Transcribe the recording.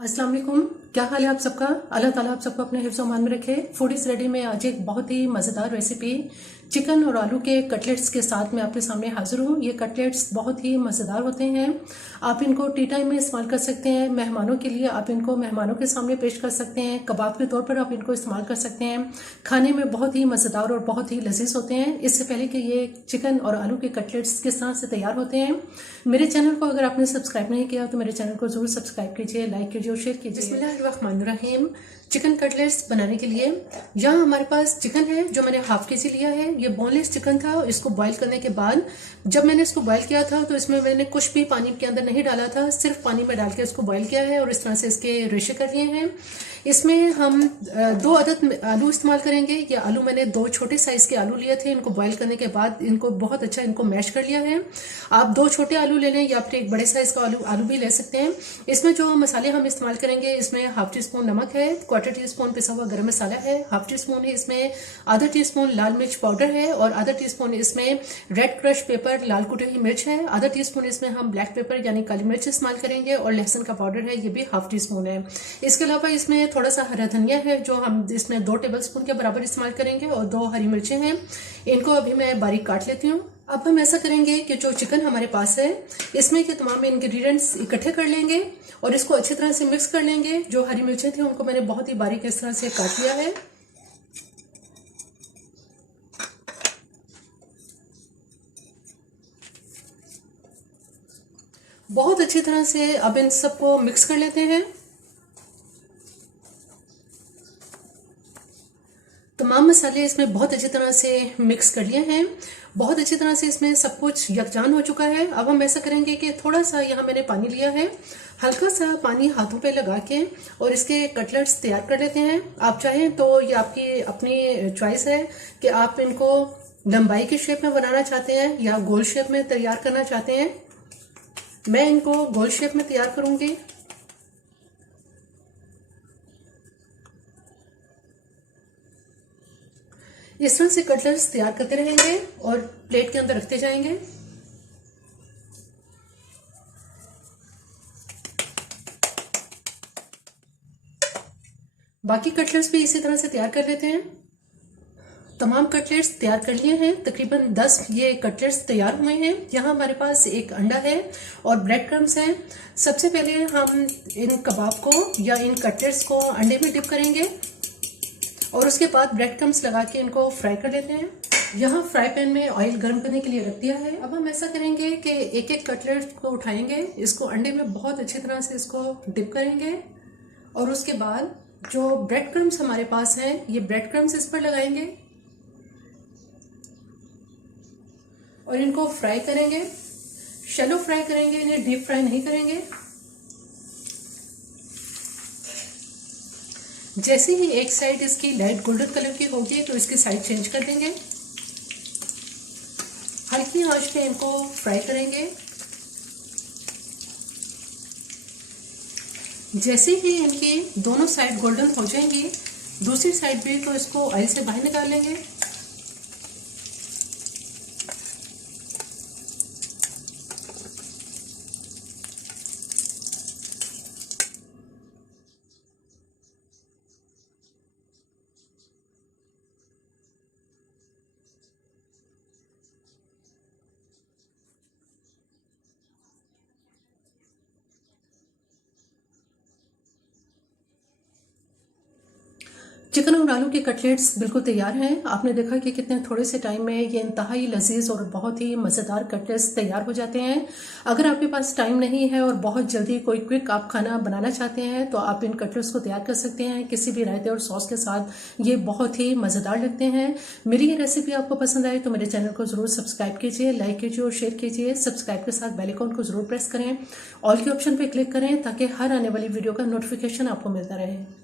अस्सलाम वालेकुम। क्या हाल है आप सबका। अल्लाह ताला आप सबको अपने हिफ्ज़ मान में रखे। फूडीज रेडी में आज एक बहुत ही मज़ेदार रेसिपी चिकन और आलू के कटलेट्स के साथ मैं आपके सामने हाजिर हूँ। ये कटलेट्स बहुत ही मज़ेदार होते हैं। आप इनको टी टाइम में इस्तेमाल कर सकते हैं। मेहमानों के लिए आप इनको मेहमानों के सामने पेश कर सकते हैं। कबाब के तौर पर आप इनको इस्तेमाल कर सकते हैं। खाने में बहुत ही मज़ेदार और बहुत ही लजीज होते हैं। इससे पहले कि ये चिकन और आलू के कटलेट्स किस तरह से तैयार होते हैं, मेरे चैनल को अगर आपने सब्सक्राइब नहीं किया तो मेरे चैनल को जरूर सब्सक्राइब कीजिए, लाइक कीजिए और शेयर कीजिए। बिस्मिल्लाहिर्रहमानिर्रहीम। चिकन कटलेट्स बनाने के लिए यहाँ हमारे पास चिकन है जो मैंने हाफ केजी लिया है। ये बोनलेस चिकन था। इसको बॉईल करने के बाद जब मैंने इसको बॉईल किया था तो इसमें मैंने कुछ भी पानी के अंदर नहीं डाला था, सिर्फ पानी में डाल के इसको बॉईल किया है और इस तरह से इसके रेशे कर लिए हैं। इसमें हम 2 अदद आलू इस्तेमाल करेंगे। ये आलू मैंने 2 छोटे साइज के आलू लिए थे। इनको बॉईल करने के बाद इनको बहुत अच्छा इनको मैश कर लिया है। आप 2 छोटे आलू ले लें या फिर एक बड़े साइज का आलू भी ले सकते हैं। इसमें जो मसाले हम इस्तेमाल करेंगे, इसमें हाफ टी स्पून नमक है, 1/4 टीस्पून पिसा हुआ गरम मसाला है, हाफ टी स्पून है इसमें आधा टीस्पून लाल मिर्च पाउडर है और आधा टीस्पून इसमें रेड क्रश पेपर लाल कुटी हुई मिर्च है, आधा टीस्पून इसमें हम ब्लैक पेपर यानी काली मिर्च इस्तेमाल करेंगे और लहसुन का पाउडर है, ये भी हाफ टी स्पून है। इसके अलावा इसमें थोड़ा सा हरा धनिया है जो हम इसमें 2 टेबल स्पून के बराबर इस्तेमाल करेंगे और 2 हरी मिर्चें हैं। इनको अभी मैं बारीक काट लेती हूँ। अब हम ऐसा करेंगे कि जो चिकन हमारे पास है इसमें के तमाम इंग्रेडिएंट्स इकट्ठे कर लेंगे और इसको अच्छी तरह से मिक्स कर लेंगे। जो हरी मिर्चें थी उनको मैंने बहुत ही बारीक इस तरह से काट लिया है। बहुत अच्छी तरह से अब इन सबको मिक्स कर लेते हैं। तमाम मसाले इसमें बहुत अच्छी तरह से मिक्स कर लिए हैं। बहुत अच्छी तरह से इसमें सब कुछ यकजान हो चुका है। अब हम ऐसा करेंगे कि थोड़ा सा यहाँ मैंने पानी लिया है, हल्का सा पानी हाथों पे लगा के और इसके कटलेट्स तैयार कर लेते हैं। आप चाहें तो ये आपकी अपनी चॉइस है कि आप इनको लंबाई के शेप में बनाना चाहते हैं या गोल शेप में तैयार करना चाहते हैं। मैं इनको गोल शेप में तैयार करूंगी। इस तरह से कटलेट्स तैयार करते रहेंगे और प्लेट के अंदर रखते जाएंगे। बाकी कटलेट्स भी इसी तरह से तैयार कर लेते हैं। तमाम कटलेट्स तैयार कर लिए हैं। तकरीबन 10 ये कटलेट्स तैयार हुए हैं। यहाँ हमारे पास एक अंडा है और ब्रेड क्रम्स हैं। सबसे पहले हम इन कबाब को या इन कटलेट्स को अंडे में डिप करेंगे और उसके बाद ब्रेड क्रम्स लगा के इनको फ्राई कर लेते हैं। यहाँ फ्राई पैन में ऑयल गर्म करने के लिए रख दिया है। अब हम ऐसा करेंगे कि एक एक कटलेट को उठाएंगे, इसको अंडे में बहुत अच्छी तरह से इसको डिप करेंगे और उसके बाद जो ब्रेड क्रम्स हमारे पास हैं ये ब्रेड क्रम्स इस पर लगाएंगे और इनको फ्राई करेंगे। शैलो फ्राई करेंगे, इन्हें डीप फ्राई नहीं करेंगे। जैसे ही एक साइड इसकी लाइट गोल्डन कलर की होगी तो इसकी साइड चेंज कर देंगे। हल्की आंच पे इनको फ्राई करेंगे। जैसे ही इनकी दोनों साइड गोल्डन हो जाएंगी, दूसरी साइड भी तो इसको ऑयल से बाहर निकाल लेंगे। चिकन और आलू के कटलेट्स बिल्कुल तैयार हैं। आपने देखा कि कितने थोड़े से टाइम में ये इंतहाई लजीज और बहुत ही मज़ेदार कटलेट्स तैयार हो जाते हैं। अगर आपके पास टाइम नहीं है और बहुत जल्दी कोई क्विक आप खाना बनाना चाहते हैं तो आप इन कटलेट्स को तैयार कर सकते हैं किसी भी रायते और सॉस के साथ। ये बहुत ही मज़ेदार लगते हैं। मेरी ये रेसिपी आपको पसंद आए तो मेरे चैनल को जरूर सब्सक्राइब कीजिए, लाइक कीजिए और शेयर कीजिए। सब्सक्राइब के साथ बेल आइकन को जरूर प्रेस करें, ऑल के ऑप्शन पर क्लिक करें ताकि हर आने वाली वीडियो का नोटिफिकेशन आपको मिलता रहे।